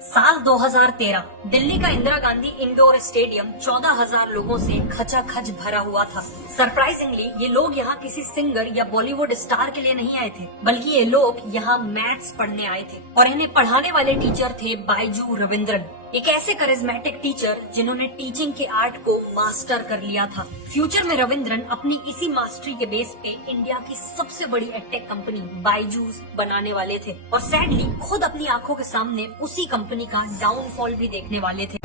साल 2013 दिल्ली का Indira Gandhi indoor stadium 14,000 लोगों से खचाखच भरा हुआ था। सरप्राइजिंगली ये लोग यहाँ किसी सिंगर या बॉलीवुड स्टार के लिए नहीं आए थे, बल्कि ये लोग यहाँ मैथ्स पढ़ने आए थे और इन्हें पढ़ाने वाले टीचर थे बायजू रविंद्रन, एक ऐसे करिश्मेटिक टीचर जिन्होंने टीचिंग के आर्ट को मास्टर कर लिया था। फ्यूचर में रविंद्रन अपनी इसी मास्टरी के बेस पे इंडिया की सबसे बड़ी एडटेक कंपनी बायजूस बनाने वाले थे और सैडली खुद अपनी आंखों के सामने उसी कंपनी का डाउनफॉल भी देखने वाले थे।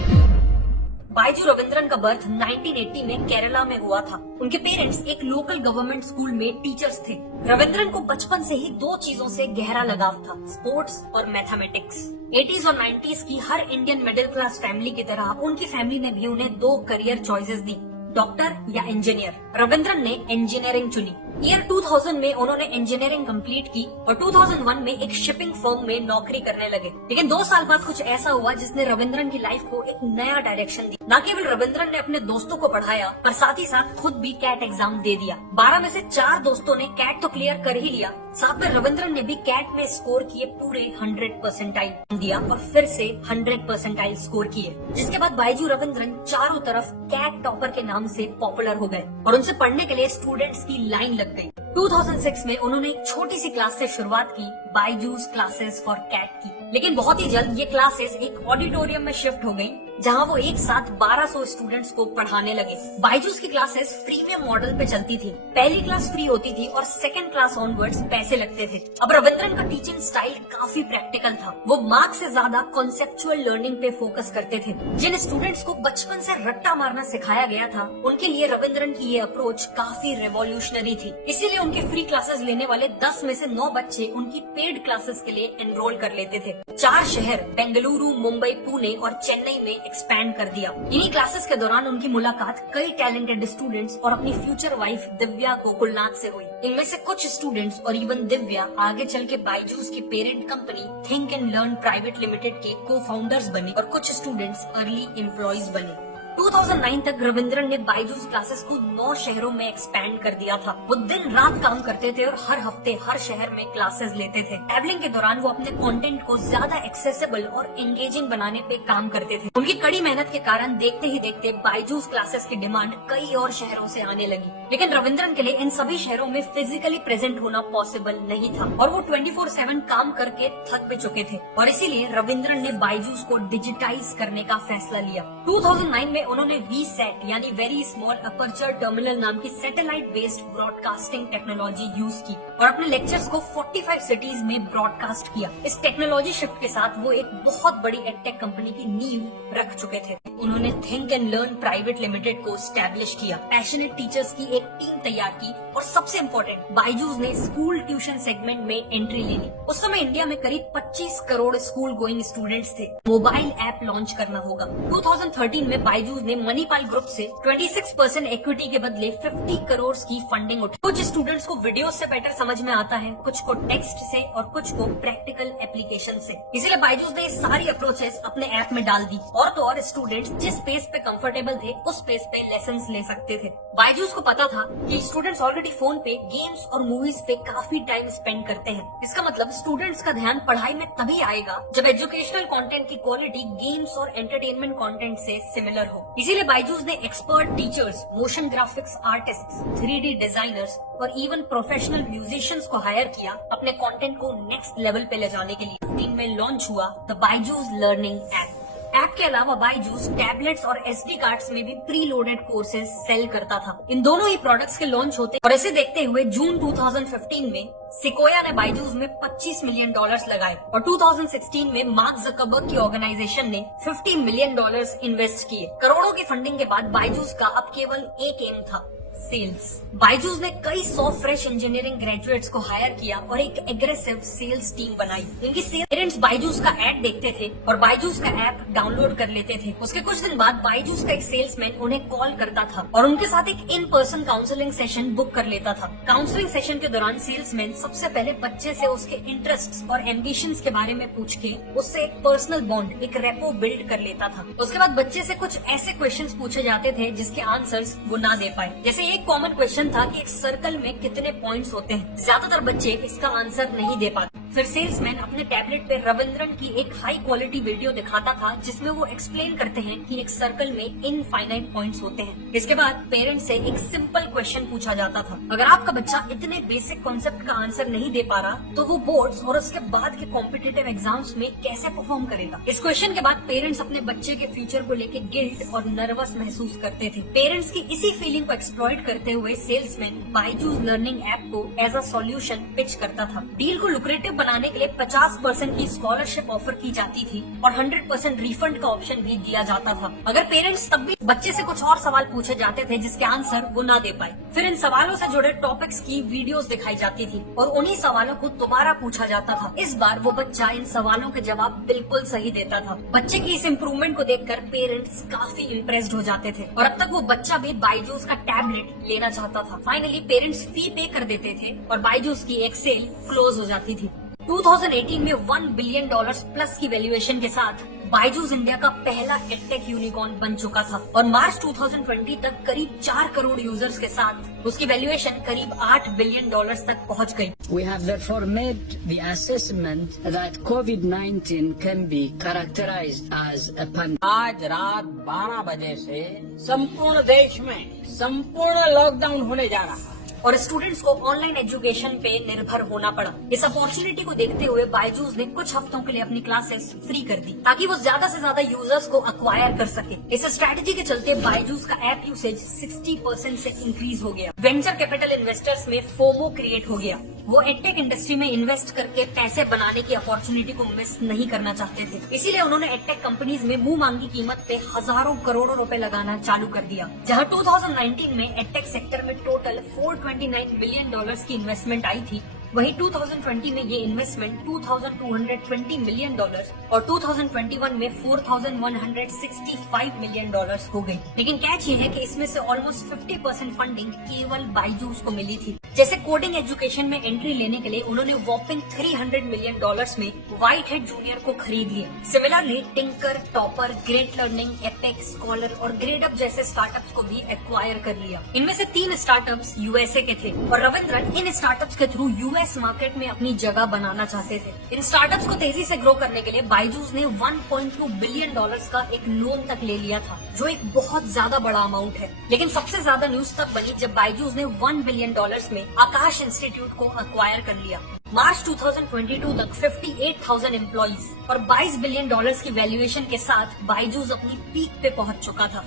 बायजू रविंद्रन का बर्थ 1980 में केरला में हुआ था। उनके पेरेंट्स एक लोकल गवर्नमेंट स्कूल में टीचर्स थे। रविंद्रन को बचपन से ही दो चीजों से गहरा लगाव था, स्पोर्ट्स और मैथमेटिक्स। 80s और 90s की हर इंडियन मिडिल क्लास फैमिली की तरह उनकी फैमिली ने भी उन्हें दो करियर चॉइसेस दी, डॉक्टर या इंजीनियर। रविंद्रन ने इंजीनियरिंग चुनी। ईयर 2000 में उन्होंने इंजीनियरिंग कंप्लीट की और 2001 में एक शिपिंग फर्म में नौकरी करने लगे। लेकिन 2 साल बाद कुछ ऐसा हुआ जिसने रविंद्रन की लाइफ को एक नया डायरेक्शन दी। न केवल रविंद्रन ने अपने दोस्तों को पढ़ाया, पर साथ ही साथ खुद भी कैट एग्जाम दे दिया। 12 में से 4 दोस्तों ने कैट तो क्लियर कर ही लिया, साथ में रविंद्रन ने भी कैट में स्कोर किए पूरे 100 परसेंटाइल दिया और फिर से 100 परसेंटाइल स्कोर किए, जिसके बाद बायजू रविंद्रन चारों तरफ कैट टॉपर के नाम से पॉपुलर हो गए और उनसे पढ़ने के लिए स्टूडेंट्स की लाइन लग गई। 2006 में उन्होंने एक छोटी सी क्लास से शुरुआत की, बायजूस क्लासेस फॉर कैट की। लेकिन बहुत ही जल्द ये क्लासेस एक ऑडिटोरियम में शिफ्ट हो गई, जहां वो एक साथ 1200 स्टूडेंट्स को पढ़ाने लगे। बायजूस की क्लासेस फ्रीमियम मॉडल पे चलती थी। पहली क्लास फ्री होती थी और सेकंड क्लास ऑनवर्ड्स पैसे लगते थे। अब रविंद्रन का टीचिंग स्टाइल काफी प्रैक्टिकल था। वो मार्क्स से ज्यादा कॉन्सेप्चुअल लर्निंग पे फोकस करते थे। जिन स्टूडेंट्स को बचपन से रट्टा मारना सिखाया गया था, उनके लिए रविंद्रन की ये अप्रोच काफी रेवोल्यूशनरी थी। इसीलिए उनके फ्री क्लासेस लेने वाले 10 में से 9 बच्चे उनकी पेड क्लासेस के लिए एनरोल कर लेते थे। 4 शहर बेंगलुरु, मुंबई, पुणे और चेन्नई में एक्सपैंड कर दिया। इन्हीं क्लासेस के दौरान उनकी मुलाकात कई टैलेंटेड स्टूडेंट्स और अपनी फ्यूचर वाइफ दिव्या गोकुलनाथ से हुई। इनमें से कुछ स्टूडेंट्स और इवन दिव्या आगे चल के बायजूस की parent company think and learn private limited के को-फाउंडर्स बने और कुछ स्टूडेंट्स अर्ली एम्प्लॉयज बने। 2009 तक रविंद्रन ने बायजूस क्लासेस को 9 शहरों में एक्सपैंड कर दिया था। वो दिन रात काम करते थे और हर हफ्ते हर शहर में क्लासेस लेते थे। ट्रैवलिंग के दौरान वो अपने कंटेंट को ज्यादा एक्सेसिबल और एंगेजिंग बनाने पे काम करते थे। उनकी कड़ी मेहनत के कारण देखते ही देखते बायजूस क्लासेस की डिमांड कई और शहरों से आने लगी। लेकिन रविंद्रन के लिए इन सभी शहरों में फिजिकली प्रेजेंट होना पॉसिबल नहीं था और वो 24/7 काम करके थक भी चुके थे और इसीलिए रविंद्रन ने बायजूस को डिजिटाइज करने का फैसला लिया। 2009 में उन्होंने VSAT यानी वेरी स्मॉल अपर्चर टर्मिनल नाम की satellite based broadcasting technology use की और अपने लेक्चर्स को 45 सिटीज में ब्रॉडकास्ट किया। इस टेक्नोलॉजी शिफ्ट के साथ वो एक बहुत बड़ी एडटेक कंपनी की नींव रख चुके थे। उन्होंने think and learn private limited को स्टैब्लिश किया, पैशनेट टीचर्स की एक टीम तैयार की और सबसे इम्पोर्टेंट, बायजूस ने स्कूल ट्यूशन सेगमेंट में एंट्री ले ली। उस समय इंडिया में करीब 25 करोड़ स्कूल गोइंग स्टूडेंट्स थे। मोबाइल ऐप लॉन्च करना होगा। 2013 में बायजूस ने मणिपाल ग्रुप से 26% इक्विटी के बदले 50 करोड़ की फंडिंग उठाई। कुछ स्टूडेंट्स को वीडियो से बेटर समझ में आता है, कुछ को टेक्स्ट से और कुछ को प्रैक्टिकल एप्लीकेशन से। इसीलिए बायजूस ने ये सारी अप्रोचेस अपने ऐप में डाल दी और तो और स्टूडेंट्स जिस स्पेस पे कंफर्टेबल थे उस स्पेस पे लेसन्स ले सकते थे। बायजूस को पता था कि स्टूडेंट्स ऑलरेडी फोन पे गेम्स और मूवीज पे काफी टाइम स्पेंड करते हैं। इसका मतलब स्टूडेंट्स का ध्यान पढ़ाई में तभी आएगा जब एजुकेशनल कंटेंट की क्वालिटी गेम्स और एंटरटेनमेंट कंटेंट से सिमिलर हो। इसीलिए बायजूस ने expert teachers, motion graphics artists, 3D designers और इवन प्रोफेशनल म्यूजिशियंस को हायर किया अपने कंटेंट को नेक्स्ट लेवल पे ले जाने के लिए। टीम में लॉन्च हुआ the Byju's learning app. App के अलावा बायजूस टैबलेट्स और SD कार्ड्स में भी प्री लोडेड कोर्सेज सेल करता था। इन दोनों ही प्रोडक्ट्स के लॉन्च होते और इसे देखते हुए जून 2015 में सिकोया ने बायजूस में $25 मिलियन लगाए और 2016 में मार्क जकरबर्ग की ऑर्गेनाइजेशन ने $50 मिलियन इन्वेस्ट किए। करोड़ों की फंडिंग के बाद बायजूस का अब केवल एक एम था, सेल्स। बायजूस ने कई 100 फ्रेश इंजीनियरिंग ग्रेजुएट्स को हायर किया और एक एग्रेसिव सेल्स टीम बनाई। इनकी पेरेंट्स बायजूस का एड देखते थे और बायजूस का ऐप डाउनलोड कर लेते थे। उसके कुछ दिन बाद बायजूस का एक सेल्समैन उन्हें कॉल करता था और उनके साथ एक in person counselling session book कर लेता था। काउंसलिंग सेशन के दौरान सेल्समैन सबसे पहले बच्चे से उसके इंटरेस्ट्स और एम्बिशंस के बारे में पूछ के उससे एक पर्सनल बॉन्ड, एक रेपो बिल्ड कर लेता था। उसके बाद बच्चे से कुछ ऐसे क्वेश्चंस पूछे जाते थे जिसके आंसर्स वो ना दे पाए। जैसे एक कॉमन क्वेश्चन था कि एक सर्कल में कितने पॉइंट्स होते हैं। ज्यादातर बच्चे इसका आंसर नहीं दे पाते। फिर सेल्समैन अपने टैबलेट पे रविंद्रन की एक हाई क्वालिटी वीडियो दिखाता था जिसमें वो एक्सप्लेन करते हैं कि एक सर्कल में इनफाइनाइट पॉइंट्स होते हैं। इसके बाद पेरेंट्स से एक सिंपल क्वेश्चन पूछा जाता था, अगर आपका बच्चा इतने बेसिक कॉन्सेप्ट का आंसर नहीं दे पा रहा तो वो बोर्ड्स और उसके बाद के कॉम्पिटिटिव एग्जाम्स में कैसे परफॉर्म करेगा। इस क्वेश्चन के बाद पेरेंट्स अपने बच्चे के फ्यूचर को लेकर गिल्ट और नर्वस महसूस करते थे। पेरेंट्स की इसी फीलिंग को एक्सप्लॉइट करते हुए सेल्समैन बायजूस लर्निंग ऐप को एज अ सॉल्यूशन पिच करता था। डील को लुक्रेटिव बनाने के लिए 50% की स्कॉलरशिप ऑफर की जाती थी और 100% रिफंड का ऑप्शन भी दिया जाता था अगर पेरेंट्स तब भी बच्चे से कुछ और सवाल पूछे जाते थे जिसके आंसर वो ना दे पाए। फिर इन सवालों से जुड़े टॉपिक्स की वीडियोस दिखाई जाती थी और उन्हीं सवालों को दोबारा पूछा जाता था। इस बार वो बच्चा इन सवालों के जवाब बिल्कुल सही देता था। बच्चे की इस इम्प्रूवमेंट को देखकर पेरेंट्स काफी इम्प्रेस्ड हो जाते थे और अब तक वो बच्चा भी बायजूस का टैबलेट लेना चाहता था। फाइनली पेरेंट्स फी पे कर देते थे और बायजूस की एक सेल क्लोज हो जाती थी। 2018 में $1 बिलियन प्लस की वैल्यूएशन के साथ बायजूस इंडिया का पहला एडटेक यूनिकॉर्न बन चुका था और मार्च 2020 तक करीब 4 करोड़ यूजर्स के साथ उसकी वैल्यूएशन करीब $8 बिलियन तक पहुंच गई। We have therefore made the assessment that COVID-19 can be characterized as a pandemic. आज रात 12 बजे से संपूर्ण देश में संपूर्ण लॉकडाउन होने जा रहा है और स्टूडेंट्स को ऑनलाइन एजुकेशन पे निर्भर होना पड़ा। इस अपॉर्चुनिटी को देखते हुए बायजूस ने कुछ हफ्तों के लिए अपनी क्लासेस फ्री कर दी ताकि वो ज्यादा से ज्यादा यूजर्स को अक्वायर कर सके। इस स्ट्रैटेजी के चलते बायजूस का ऐप यूसेज 60% से इंक्रीज हो गया। वेंचर कैपिटल इन्वेस्टर्स में फोमो क्रिएट हो गया। वो एडटेक इंडस्ट्री में इन्वेस्ट करके पैसे बनाने की अपॉर्चुनिटी को मिस नहीं करना चाहते थे, इसीलिए उन्होंने एडटेक कंपनीज में मुंह मांगी कीमत पे हजारों करोड़ों रुपए लगाना चालू कर दिया। जहां 2019 में एडटेक सेक्टर में टोटल $429 मिलियन की इन्वेस्टमेंट आई थी, वहीं 2020 में ये इन्वेस्टमेंट $2,220 मिलियन और 2021 में $4,165 मिलियन हो गई। लेकिन कैच ये है कि इसमें से ऑलमोस्ट 50% फंडिंग केवल बायजूस को मिली थी। जैसे कोडिंग एजुकेशन में एंट्री लेने के लिए उन्होंने वॉपिंग $300 मिलियन में व्हाइट हेड जूनियर को खरीद लिया। Similarly tinker, topper, great learning, APEC, scholar और ग्रेडअप जैसे स्टार्टअप्स को भी एक्वायर कर लिया। इनमें से 3 स्टार्टअप्स यूएसए के थे और रविंद्रन इन स्टार्टअप्स के थ्रू यूएस मार्केट में अपनी जगह बनाना चाहते थे। इन स्टार्टअप्स को तेजी से ग्रो करने के लिए बायजूस ने $1.2 बिलियन का एक लोन तक ले लिया था, जो एक बहुत ज्यादा बड़ा अमाउंट है। लेकिन सबसे ज्यादा न्यूज तब बनी जब बायजूस ने $1 बिलियन में आकाश इंस्टीट्यूट को अक्वायर कर लिया। मार्च 2022 तक 58,000 एम्प्लॉइज और $22 बिलियन की वैल्यूएशन के साथ बायजूस अपनी पीक पे पहुंच चुका था।